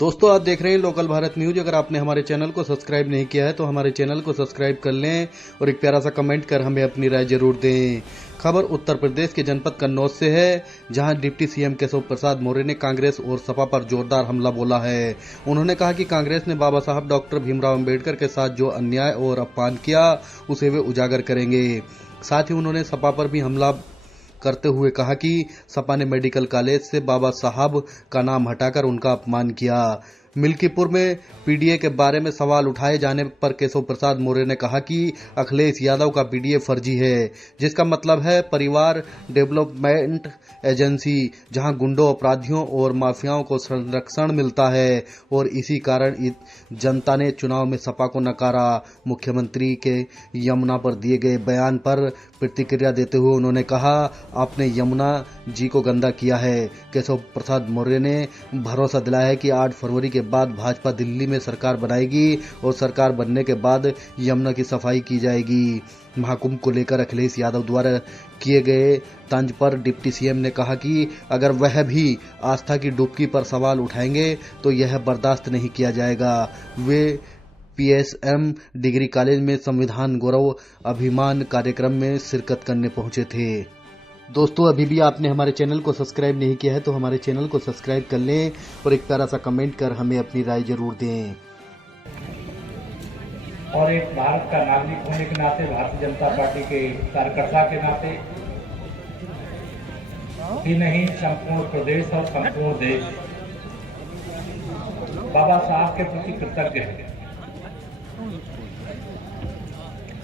दोस्तों आप देख रहे हैं लोकल भारत न्यूज। अगर आपने हमारे चैनल को सब्सक्राइब नहीं किया है तो हमारे चैनल को सब्सक्राइब कर लें और एक प्यारा सा कमेंट कर हमें अपनी राय जरूर दें। खबर उत्तर प्रदेश के जनपद कन्नौज से है, जहां डिप्टी सीएम केशव प्रसाद मौर्य ने कांग्रेस और सपा पर जोरदार हमला बोला है। उन्होंने कहा कि कांग्रेस ने बाबा साहब डॉक्टर भीमराव अंबेडकर के साथ जो अन्याय और अपमान किया उसे वे उजागर करेंगे। साथ ही उन्होंने सपा पर भी हमला करते हुए कहा कि सपा ने मेडिकल कॉलेज से बाबा साहब का नाम हटाकर उनका अपमान किया। मिल्कीपुर में पीडीए के बारे में सवाल उठाए जाने पर केशव प्रसाद मौर्य ने कहा कि अखिलेश यादव का पीडीए फर्जी है, जिसका मतलब है परिवार डेवलपमेंट एजेंसी, जहां गुंडों, अपराधियों और माफियाओं को संरक्षण मिलता है और इसी कारण जनता ने चुनाव में सपा को नकारा। मुख्यमंत्री के यमुना पर दिए गए बयान पर प्रतिक्रिया देते हुए उन्होंने कहा, आपने यमुना जी को गंदा किया है। केशव प्रसाद मौर्य ने भरोसा दिलाया है कि 8 फरवरी के बाद भाजपा दिल्ली में सरकार बनाएगी और सरकार बनने के बाद यमुना की सफाई की जाएगी। महाकुंभ को लेकर अखिलेश यादव द्वारा किए गए तंज पर डिप्टी सीएम ने कहा कि अगर वह भी आस्था की डुबकी पर सवाल उठाएंगे तो यह बर्दाश्त नहीं किया जाएगा। वे पीएसएम डिग्री कॉलेज में संविधान गौरव अभिमान कार्यक्रम में शिरकत करने पहुंचे थे। दोस्तों अभी भी आपने हमारे चैनल को सब्सक्राइब नहीं किया है तो हमारे चैनल को सब्सक्राइब कर लें और एक प्यारा सा कमेंट कर हमें अपनी राय जरूर दें। और एक भारत का नागरिक होने के नाते, भारतीय जनता पार्टी के कार्यकर्ता के नाते ही नहीं, संपूर्ण प्रदेश और संपूर्ण देश बाबा साहब के प्रति कृतज्ञ है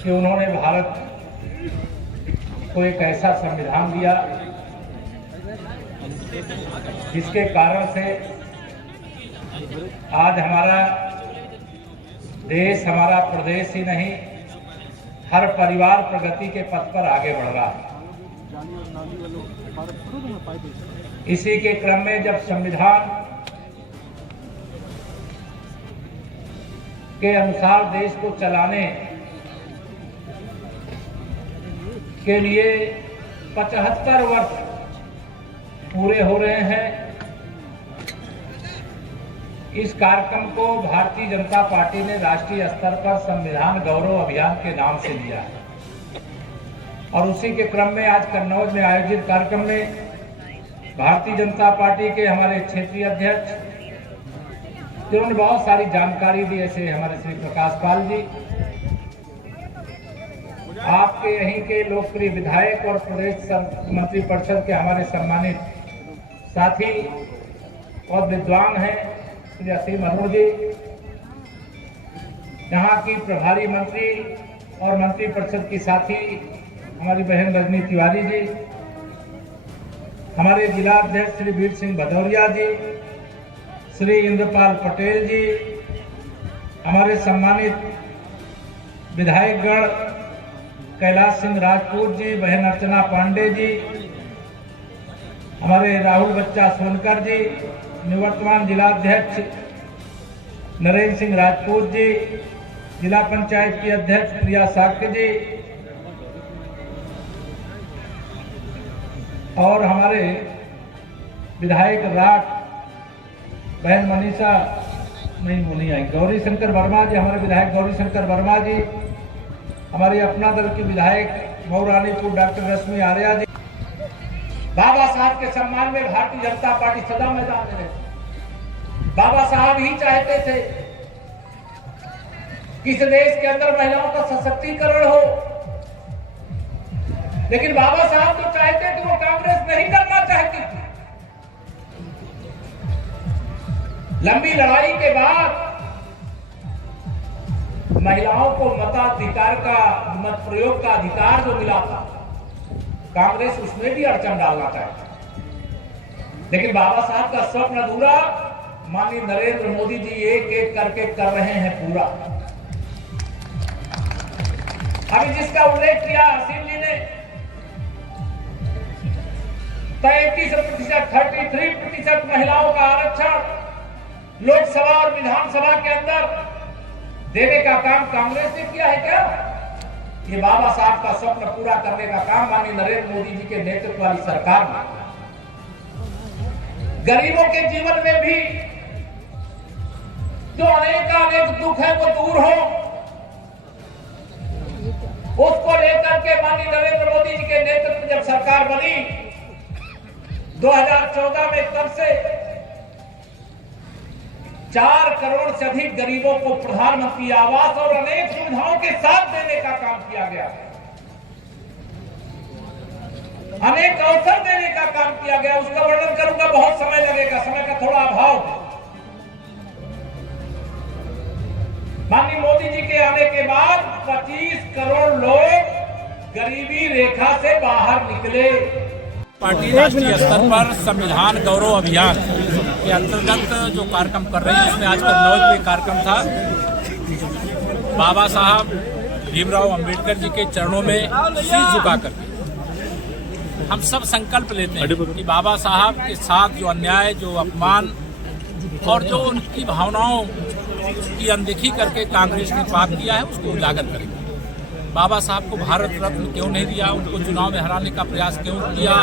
कि उन्होंने भारत को एक ऐसा संविधान दिया जिसके कारण से आज हमारा देश, हमारा प्रदेश ही नहीं, हर परिवार प्रगति के पथ पर आगे बढ़ रहा है। इसी के क्रम में जब संविधान के अनुसार देश को चलाने के लिए 75 वर्ष पूरे हो रहे हैं, इस कार्यक्रम को भारतीय जनता पार्टी ने राष्ट्रीय स्तर पर संविधान गौरव अभियान के नाम से लिया है। और उसी के क्रम में आज कन्नौज में आयोजित कार्यक्रम में भारतीय जनता पार्टी के हमारे क्षेत्रीय अध्यक्ष, जिन्होंने बहुत सारी जानकारी दी, ऐसे हमारे श्री प्रकाश पाल जी, आपके यहीं के लोकप्रिय विधायक और प्रदेश मंत्री परिषद के हमारे सम्मानित साथी और विद्वान हैं श्री असीम अरुण जी, यहाँ की प्रभारी मंत्री और मंत्री परिषद की साथी हमारी बहन रजनी तिवारी जी, हमारे जिला अध्यक्ष श्री वीर सिंह भदौरिया जी, श्री इंद्रपाल पटेल जी, हमारे सम्मानित विधायकगण कैलाश सिंह राजपूत जी, बहन अर्चना पांडे जी, हमारे राहुल बच्चा सोनकर जी, निवर्तमान जिला अध्यक्ष नरेंद्र सिंह राजपूत जी, जिला पंचायत की अध्यक्ष प्रिया साक्य जी, और हमारे विधायक राट बहन मनीषा नहीं आई, गौरी शंकर वर्मा जी, हमारे विधायक गौरी शंकर वर्मा जी, हमारी अपना दल की विधायक मऊरानीपुर डॉक्टर रश्मि आर्या जी। बाबा साहब के सम्मान में भारतीय जनता पार्टी सदा मैदान में रहती। बाबा साहब ही चाहते थे कि इस देश के अंदर महिलाओं का सशक्तिकरण हो, लेकिन बाबा साहब तो चाहते थे, वो कांग्रेस नहीं करना चाहती थी। लंबी लड़ाई के बाद महिलाओं को मताधिकार का, मत प्रयोग का अधिकार जो मिला था, कांग्रेस उसमें भी अड़चन डालना चाहती। लेकिन बाबा साहब का स्वप्न अधूरा माननीय नरेंद्र मोदी जी एक एक करके कर रहे हैं पूरा। अभी जिसका उल्लेख किया असीम जी ने, 33%, 33% महिलाओं का आरक्षण लोकसभा और विधानसभा के अंदर देने का काम कांग्रेस ने किया है क्या? ये बाबा साहब का स्वप्न पूरा करने का काम माननीय नरेंद्र मोदी जी के नेतृत्व वाली सरकार ने। गरीबों के जीवन में भी जो अनेक दुख है वो दूर हो, उसको लेकर के माननीय नरेंद्र मोदी जी के नेतृत्व में जब सरकार बनी 2014 में, तब से 4 करोड़ से अधिक गरीबों को प्रधानमंत्री आवास और अनेक सुविधाओं के साथ देने का काम किया गया, अनेक अवसर देने का काम किया गया। उसका वर्णन करूंगा, बहुत समय लगेगा, समय का थोड़ा अभाव है। माननीय मोदी जी के आने के बाद 25 करोड़ लोग गरीबी रेखा से बाहर निकले। पार्टी राष्ट्रीय स्तर पर संविधान गौरव अभियान के अंतर्गत जो कार्यक्रम कर रही है, उसमें आज कन्नौज में कार्यक्रम था। बाबा साहब भीमराव अंबेडकर जी के चरणों में शीश झुकाकर हम सब संकल्प लेते हैं कि बाबा साहब के साथ जो अन्याय, जो अपमान और जो उनकी भावनाओं की अनदेखी करके कांग्रेस ने पाप किया है, उसको उजागर करेंगे। बाबा साहब को भारत रत्न क्यों नहीं दिया, उनको चुनाव में हराने का प्रयास क्यों किया,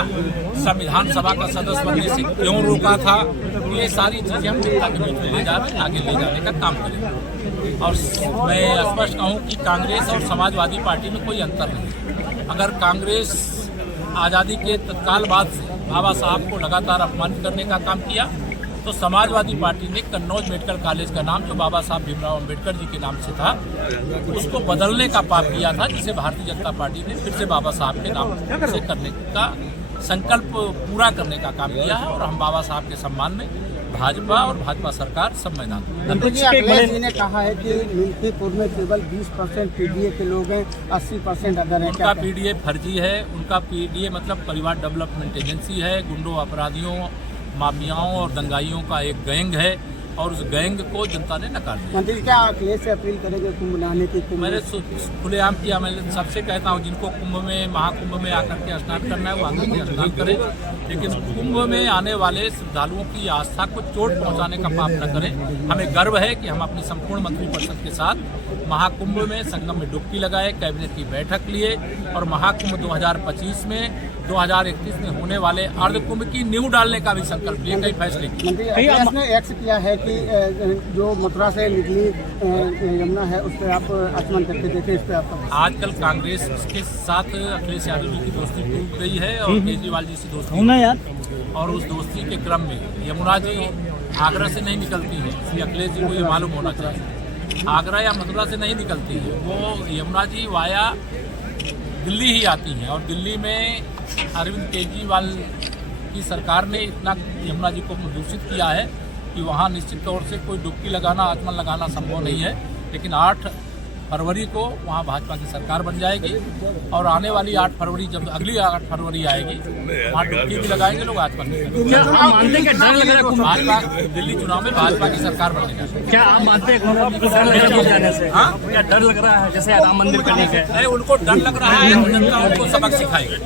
संविधान सभा का सदस्य बनने से क्यों रोका था, ये सारी चीजें हम जनता के बीच में ले जा रहे हैं, आगे ले जाने का काम करेंगे। और मैं स्पष्ट कहूँ कि कांग्रेस और समाजवादी पार्टी में कोई अंतर नहीं। अगर कांग्रेस आज़ादी के तत्काल बाद से बाबा साहब को लगातार अपमानित करने का काम किया, तो समाजवादी पार्टी ने कन्नौज मेडिकल कॉलेज का नाम, जो बाबा साहब भीमराव अंबेडकर जी के नाम से था, उसको बदलने का पाप किया था, जिसे भारतीय जनता पार्टी ने फिर से बाबा साहब के नाम से करने का संकल्प पूरा करने का काम किया है। और हम बाबा साहब के सम्मान में भाजपा और भाजपा सरकार सब मैदान में। अखिलेश जी ने कहा है कि मिल्कीपुर में केवल 20% पीडीए के लोग हैं, 80% अदर हैं। उनका पीडीए फर्जी है। उनका पीडीए मतलब परिवार डेवलपमेंट एजेंसी है, गुंडों, अपराधियों, माफियाओं और दंगाइयों का एक गैंग है, और उस गैंग को जनता ने नकार दिया। मंत्री क्या अखिलेश से अपील करेंगे कुंभ नहाने की? मैंने खुलेआम किया, मैं सबसे कहता हूँ जिनको कुंभ में, महाकुंभ में आकर के स्नान करना है वो आकर के स्नान करें, लेकिन कुंभ में आने वाले श्रद्धालुओं की आस्था को चोट पहुँचाने का पाप न करें। हमें गर्व है कि हम अपनी संपूर्ण मंत्रिपरिषद के साथ महाकुंभ में संगम में डुबकी लगाए, कैबिनेट की बैठक लिए, और महाकुंभ 2025 में 2031 में होने वाले अर्धकुंभ की नींव डालने का भी संकल्प लिए, कई फैसले किए। मंत्री अखिलेश ने एक्स किया है कि जो मथुरा से निकली यमुना है उस पर आप आचमन करके देखें, इस पर आपका? आजकल कांग्रेस के साथ अखिलेश यादव जी की दोस्ती टूट गई है और केजरीवाल जी से दोस्ती, और उस दोस्ती के क्रम में यमुना जी आगरा से नहीं निकलती है, इसलिए अखिलेश जी को ये मालूम होना चाहिए। आगरा या मथुरा से नहीं निकलती है, वो यमुना जी वाया दिल्ली ही आती हैं, और दिल्ली में अरविंद केजरीवाल की सरकार ने इतना यमुना जी को दूषित किया है कि वहाँ निश्चित तौर से कोई डुबकी लगाना, आचमन लगाना संभव नहीं है। लेकिन 8 फरवरी को वहाँ भाजपा की सरकार बन जाएगी, और आने वाली 8 फरवरी, जब अगली 8 फरवरी आएगी, वहाँ डुबकी भी लगाएंगे लोग, आचमन भी करेंगे। भाजपा दिल्ली चुनाव में भाजपा की सरकार बनेगा। क्या आप मानते हैं जाने से? हाँ, क्या डर लग रहा है जैसे राम मंदिर करने का? उनको डर लग रहा है, जनता उनको सबक सिखाएगी।